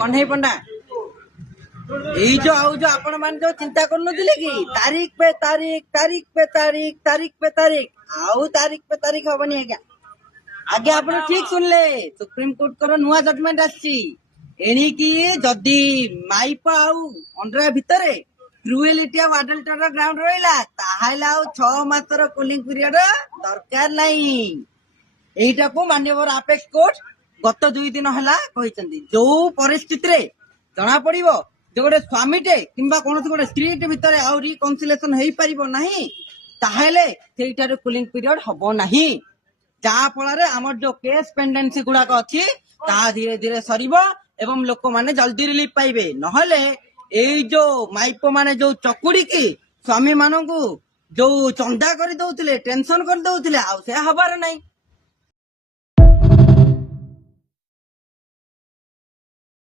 कन्हई पंडा आपण मान जो चिंता करनुथिले कि तारीख पे तारीख तारीख पे तारीख तारीख पे तारीख आउ तारीख पे तारीख हबनी आज्ञा आगे आपण ठीक सुनले सुप्रीम कोर्ट को नुआ जजमेंट आछि एणिकी जदि माइप आउ अंडरा भितरे क्रुएलिटी ऑफ अडल्टर ग्राउंड रहिला ताहाले आउ 6 मासर कूलिंग पीरियड दरकार नाही एटा को माननीय अपेक्स कोर्ट गत 2 दिन हला कहिसंदी जो परिस्थिति रे जना पड़िबो जो गोटे स्वामीटे किंबा कौन गोटे स्त्री भितर आउ रिकनसिलेसन हो पार ना ताहले सेठार कूलिंग पीरियड हम ना जहाँ फल आम जो केस पेंडेन्सी गुड़ाक अच्छी धीरे धीरे सर एवं लोक मैंने जल्दी रिलीफ पाइबे नहले एई जो माइप माने जो चकुड़ी की स्वामी मानू जो चंदा कर दौले टेंशन कर दौले आ से हबार नहीं